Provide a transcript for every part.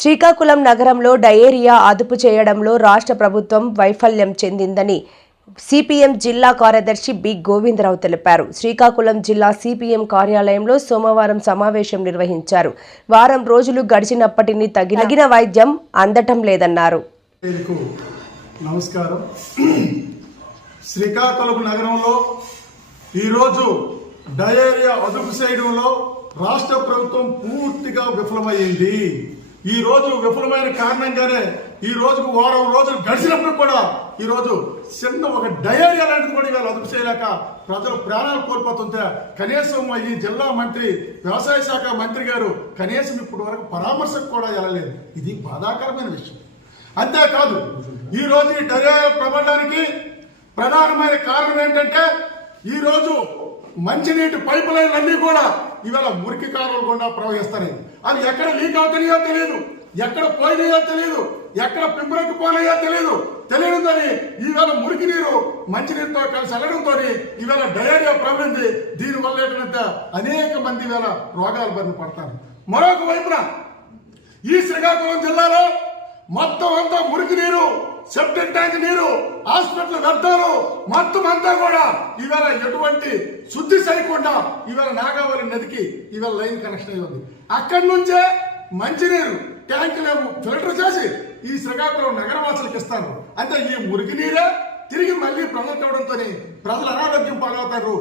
శ్రీకాకుళం నగరంలో డయేరియా అదుపు చేయడంలో రాష్ట్ర ప్రభుత్వం వైఫల్యం చెందిందని సిపిఎం జిల్లా కార్యదర్శి బి గోవిందరావు తెలిపారు. శ్రీకాకుళం జిల్లా సిపిఎం కార్యాలయంలో సోమవారం సమావేశం నిర్వహించారు. వారం రోజులు గడిచినప్పటికీ తగిన వైద్యం అందటం లేదన్నారు. నమస్కారం. శ్రీకాకుళం నగరంలో ఈరోజు డయేరియా అదుపు చేయడంలో రాష్ట్ర ప్రభుత్వం పూర్తిగా విఫలమైంది. ఈ రోజు విఫలమైన కారణంగానే ఈ రోజుకు వారం రోజులు గడిచినప్పుడు కూడా ఈ రోజు చిన్న ఒక డయేరియా లాంటిది కూడా ఇవాళ అదుపు చేయలేక ప్రజలు ప్రాణాలు కోల్పోతుంటే కనీసం ఈ జిల్లా మంత్రి వ్యవసాయ శాఖ మంత్రి గారు కనీసం ఇప్పటి వరకు పరామర్శకు కూడా వెళ్ళలేదు. ఇది బాధాకరమైన విషయం. అంతేకాదు ఈ రోజు ఈ డయేరియా ప్రబలడానికి ప్రధానమైన కారణం ఏంటంటే ఈ రోజు మంచినీటి పైపు లైన్లన్నీ కూడా ఇవాళ మురికి కాలువలు గుండా ప్రవహిస్తున్నాయి. అవి ఎక్కడ లీక్ అవుతున్నాయో తెలియదు, ఎక్కడ పోయినాయో తెలియదు, ఎక్కడ పింపురకు పోనాయో తెలియదుందని ఈవేళ మురికి నీరు మంచినీరుతో కలిసి వెళ్ళడంతో ఈవేళ డయేరియా ప్రబలింది. దీనివల్ల ఏంటంటే అనేక మంది ఈవేళ రోగాలు బారిన పడతారు. మరొక వైపున ఈ శ్రీకాకుళం జిల్లాలో మొత్తం అంతా మురికి నీరు, సెప్టిక్ ట్యాంక్ నీరు, హాస్పిటల్ వ్యర్థాలు మొత్తం అంతా కూడా ఇవాళ ఎటువంటి శుద్ధి చేయకుండా ఇవాళ నాగావళి నదికి ఇవాళ లైన్ కనెక్షన్ అయి ఉంది. అక్కడి నుంచే మంచినీరు ట్యాంకులేమో ఫిల్టర్ చేసి ఈ శ్రీకాకుళం నగరవాసులకు ఇస్తారు. అంటే ఈ మురికి నీరే తిరిగి మళ్ళీ ప్రజలకు ఇవ్వడంతో ప్రజలు అనారోగ్యం పాలవుతారు.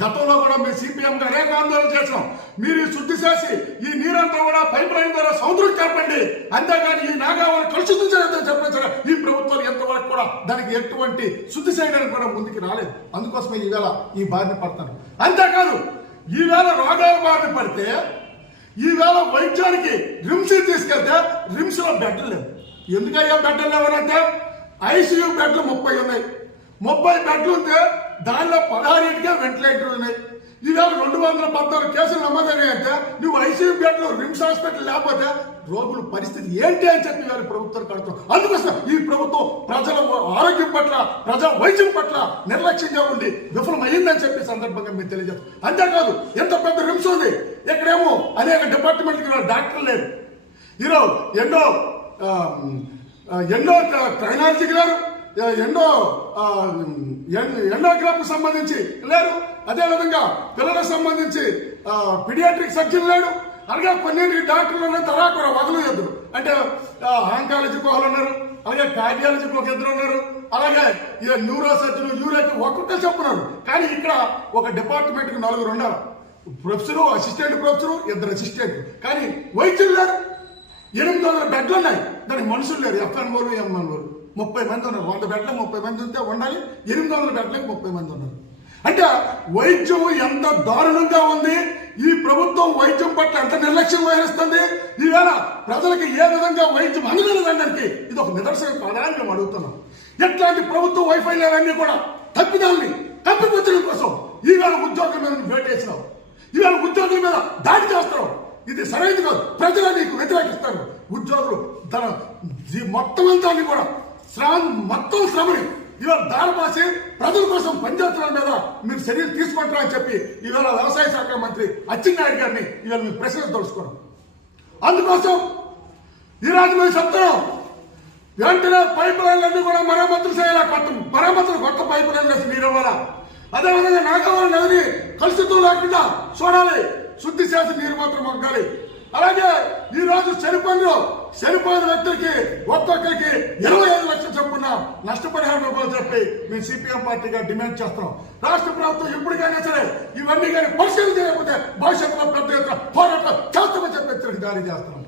గతంలో కూడా మేము సిపిఎం గా అనేక ఆందోళన చేసాం. మీరు శుద్ధి చేసి ఈ నీరంతా కూడా పైప్ లైన్ ద్వారా సముద్రం కలపండి, అంతేగాని ఈ నాగావళి కలుషితం చేయడం చెప్పిన ఈ ప్రభుత్వాలు ఎంతవరకు కూడా దానికి ఎటువంటి శుద్ధి చేయడానికి కూడా ముందుకు రాలేదు. అందుకోసమే ఈవేళ ఈ బారిన పడతారు. అంతేకాదు ఈవేళ రోగాల బారిన పడితే ఈవేళ వైద్యానికి రిమ్స్ తీసుకెళ్తే రిమ్స్ లో బెడ్లు లేవు. ఎందుకయ్యా బెడ్లు లేవనంటే ఐసీయూ బెడ్లు 30 ఉన్నాయి. 30 బెడ్లు ఉంటే దానిలో 16 వెంటిలేటర్లు ఉన్నాయి. ఈవేళ 214 కేసులు నమోదైనాయంటే నువ్వు ఐసీయూ బెడ్లు రిమ్స్ హాస్పిటల్ లేకపోతే రోగుల పరిస్థితి ఏంటి అని చెప్పి ఇవాళ ప్రభుత్వం కడుతాం. అందుకోసం ఈ ప్రభుత్వం ప్రజల ఆరోగ్యం పట్ల, ప్రజా వైద్యం పట్ల నిర్లక్ష్యంగా ఉండి విఫలమైందని చెప్పి సందర్భంగా మీరు తెలియజేస్తాం. అంతేకాదు ఎంత పెద్ద రిమ్స్ ఉంది, ఇక్కడేమో అనేక డిపార్ట్మెంట్కి డాక్టర్లు లేరు. ఈరోజు ఎన్నో ట్రైనాలజీకి లేరు, ఎండోగ్రాఫ్ సంబంధించి లేరు, అదేవిధంగా పిల్లలకు సంబంధించి పీడియాట్రిక్ సర్జన్ లేడు. అలాగే కొన్ని డాక్టర్లు తరాకుర వదలలేదు. అంటే ఆంకాలజీకి ఒకరు ఉన్నారు, అలాగే కార్డియాలజీకి ఒక ఇద్దరు ఉన్నారు, అలాగే న్యూరో సర్జన్, యూరోకి ఒక్కొక్కరు చెప్పున్నారు. కానీ ఇక్కడ ఒక డిపార్ట్మెంట్కి 4 ఉండాలి. Professor, assistant professor, 2 assistant. కానీ వైద్యులు లేరు. 800 బెడ్లు ఉన్నాయి, దానికి మనుషులు లేరు. ఎఫ్ఎన్ఓలు, ఎంఎన్ఓలు 30 మంది ఉన్నారు. 100 బెడ్లకు 30 మంది ఉంటే ఉండాలి, 800 బెడ్లకు 30 మంది ఉన్నారు. అంటే వైద్యం ఎంత దారుణంగా ఉంది. ఈ ప్రభుత్వం వైద్యం పట్ల ఎంత నిర్లక్ష్యం వహిస్తుంది. ఈవేళ ప్రజలకు ఏ విధంగా వైద్యం అందలేదనడానికి ఇది ఒక నిదర్శనం కాదని మేము అడుగుతున్నాం. ఎట్లాంటి ప్రభుత్వ వైఫల్యాలన్నీ కూడా తప్పిదాన్ని కప్పిపుచ్చడం కోసం ఈవేళ ఉద్యోగుల మీద వేటేసినావు, ఈవేళ ఉద్యోగుల మీద దాడి చేస్తావు. ఇది సరైనది కాదు. ప్రజలు నీకు వ్యతిరేకిస్తారు. ఉద్యోగులు తన మొత్తం అంతా కూడా మొత్తం శ్రమని ఇవాళ దారిపాసి ప్రజల కోసం పనిచేస్తున్న మీద మీరు చర్యలు తీసుకుంటారా అని చెప్పి ఇవాళ వ్యవసాయ శాఖ మంత్రి అచ్చెన్నాయుడు గారిని ఇవాళ మీరు ప్రశ్నించదలుచుకోవడం. అందుకోసం ఈరోజు మేము చెప్తున్నాం, వెంటనే పైపు లైన్లన్నీ కూడా మరమ్మతులు చేయాలి. కొత్త పైపు లైన్లు వేసి నీరు ఇవ్వాలా. అదేవిధంగా నాగావళి నదిని కలుషితం లేకుండా చూడాలి, శుద్ధి చేసి నీరు మాత్రం మొగ్గాలి. అలాగే ఈ రోజు చనిపోయిన వ్యక్తులకి ఒక్కొక్కరికి 25 లక్షలు చొప్పున నష్టపరిహారం ఇవ్వాలని చెప్పి మేము సిపిఎం పార్టీగా డిమాండ్ చేస్తున్నాం. రాష్ట్ర ప్రభుత్వం ఎప్పటికైనా సరే ఇవన్నీ కానీ పరిశీలన చేయకపోతే భవిష్యత్తులో పెద్ద ఎత్తున పోరాటం చేస్తామని చెప్పి జారీ చేస్తున్నాం.